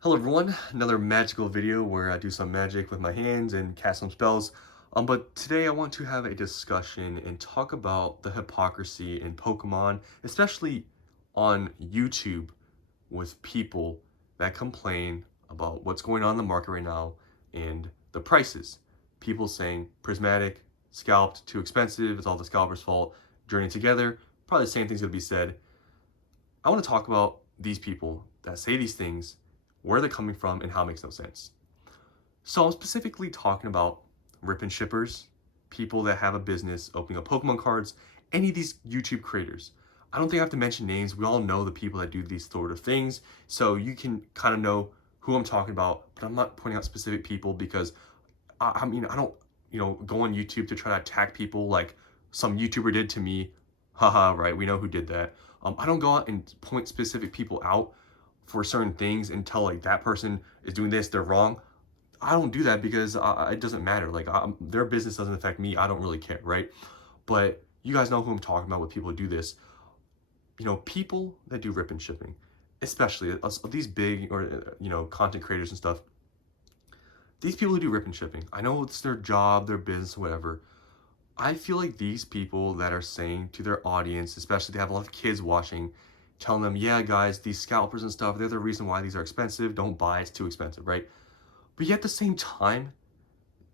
Hello everyone, another magical video where I do some magic with my hands and cast some spells. But today I want to have a discussion and talk about the hypocrisy in Pokemon, especially on YouTube with people that complain about what's going on in the market right now and the prices. People saying prismatic, scalped, too expensive, it's all the scalper's fault, journey together, probably the same thing's gonna be said. I want to talk about these people that say these things, where they're coming from, and how it makes no sense. So I'm specifically talking about rip and shippers, people that have a business opening up Pokemon cards, any of these YouTube creators. I don't think I have to mention names. We all know the people that do these sort of things. So you can kind of know who I'm talking about, but I'm not pointing out specific people because I don't, go on YouTube to try to attack people like some YouTuber did to me. Haha, right? We know who did that. I don't go out and point specific people out for certain things and tell like that person is doing this, they're wrong. I don't do that because it doesn't matter. Like their business doesn't affect me. I don't really care, right? But you guys know who I'm talking about. With people who do this, people that do rip and shipping, especially these big or content creators and stuff. These people who do rip and shipping, I know it's their job, their business, whatever. I feel like these people that are saying to their audience, especially they have a lot of kids watching, telling them, yeah, guys, these scalpers and stuff, they're the reason why these are expensive. Don't buy, it's too expensive, right? But yet at the same time,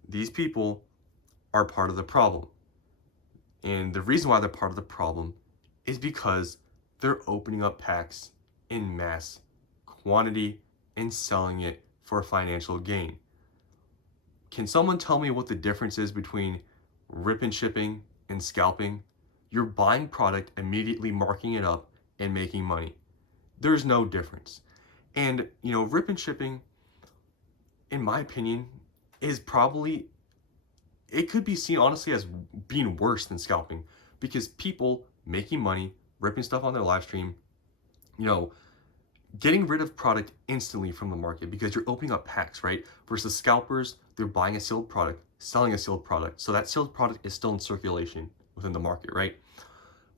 these people are part of the problem. And the reason why they're part of the problem is because they're opening up packs in mass quantity and selling it for financial gain. Can someone tell me what the difference is between rip and shipping and scalping? You're buying product, immediately marking it up and making money. There's no difference. And, rip and shipping, in my opinion, is probably, it could be seen honestly as being worse than scalping because people making money, ripping stuff on their live stream, you know, getting rid of product instantly from the market because you're opening up packs, right? Versus scalpers, they're buying a sealed product, selling a sealed product. So that sealed product is still in circulation within the market, right?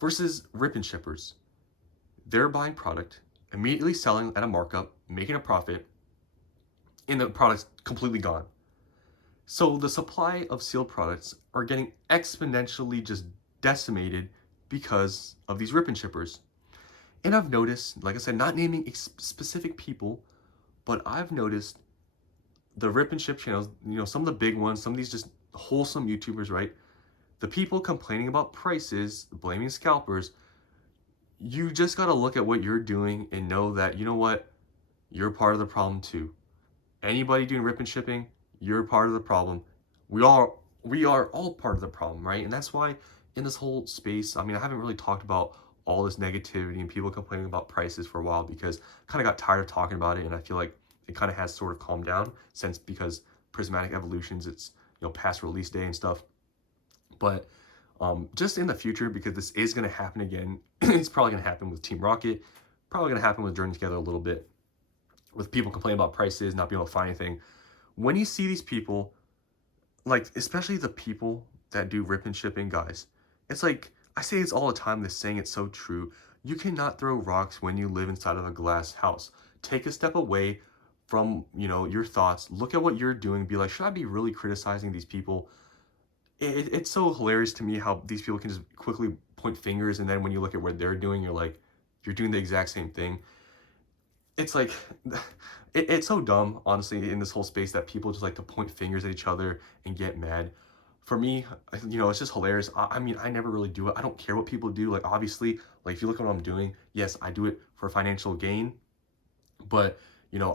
Versus rip and shippers, they're buying product, immediately selling at a markup, making a profit, and the product's completely gone. So the supply of sealed products are getting exponentially just decimated because of these rip and shippers. And I've noticed, like I said, not naming specific people, but I've noticed the rip and ship channels, some of the big ones, some of these just wholesome YouTubers, right? The people complaining about prices, blaming scalpers, you just got to look at what you're doing and know that, you know what, you're part of the problem too. Anybody doing rip and shipping, you're part of the problem. We are all part of the problem, right? And that's why in this whole space, I haven't really talked about all this negativity and people complaining about prices for a while because I kind of got tired of talking about it, and I feel like it kind of has sort of calmed down since because Prismatic Evolutions, it's past release day and stuff. But just in the future, because this is going to happen again, it's probably going to happen with Team Rocket, probably going to happen with Journey Together a little bit, with people complaining about prices, not being able to find anything. When you see these people, like especially the people that do rip and shipping, guys, it's like I say it's all the time. This saying, it's so true. You cannot throw rocks when you live inside of a glass house. Take a step away from your thoughts. Look at what you're doing. Be like, should I be really criticizing these people? It's so hilarious to me how these people can just quickly point fingers, and then when you look at what they're doing, you're like, you're doing the exact same thing. It's like it's so dumb, honestly, in this whole space that people just like to point fingers at each other and get mad. For me, it's just hilarious. I never really do it. I don't care what people do. Like, obviously, like if you look at what I'm doing, yes, I do it for financial gain, but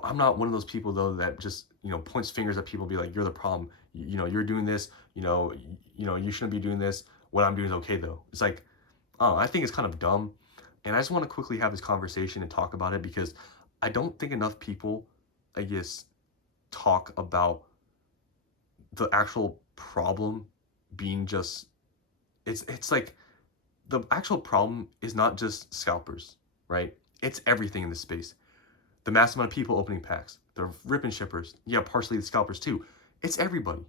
I'm not one of those people though that just points fingers at people and be like, you're the problem. You're doing this. You shouldn't be doing this. What I'm doing is okay though. It's like, I think it's kind of dumb, and I just want to quickly have this conversation and talk about it because I don't think enough people, I guess, talk about the actual problem being just it's like the actual problem is not just scalpers, right? It's everything in this space. The massive amount of people opening packs, the rip and shippers, yeah, partially the scalpers too. It's everybody.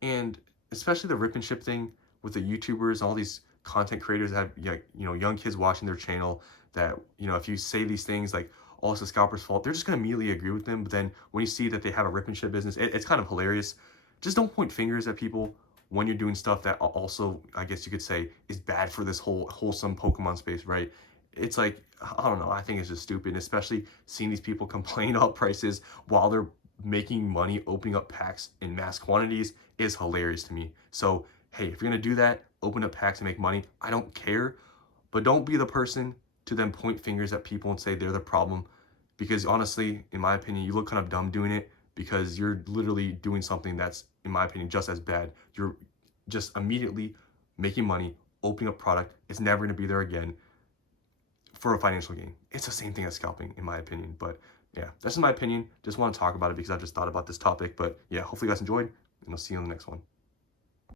And especially the rip and ship thing with the YouTubers and all these content creators that have young kids watching their channel that if you say these things like, oh, it's the scalper's fault, they're just going to immediately agree with them. But then when you see that they have a rip and shit business, it's kind of hilarious. Just don't point fingers at people when you're doing stuff that also, I guess you could say, is bad for this whole wholesome Pokemon space, right? It's like, I don't know, I think it's just stupid, especially seeing these people complain about prices while they're making money opening up packs in mass quantities is hilarious to me. So, hey, if you're gonna do that, open up packs and make money, I don't care, but don't be the person to then point fingers at people and say they're the problem. Because honestly, in my opinion, you look kind of dumb doing it because you're literally doing something that's, in my opinion, just as bad. You're just immediately making money, opening up product. It's never gonna be there again for a financial gain. It's the same thing as scalping, in my opinion. But yeah, that's my opinion. Just want to talk about it because I just thought about this topic. But yeah, hopefully you guys enjoyed, and I'll see you on the next one.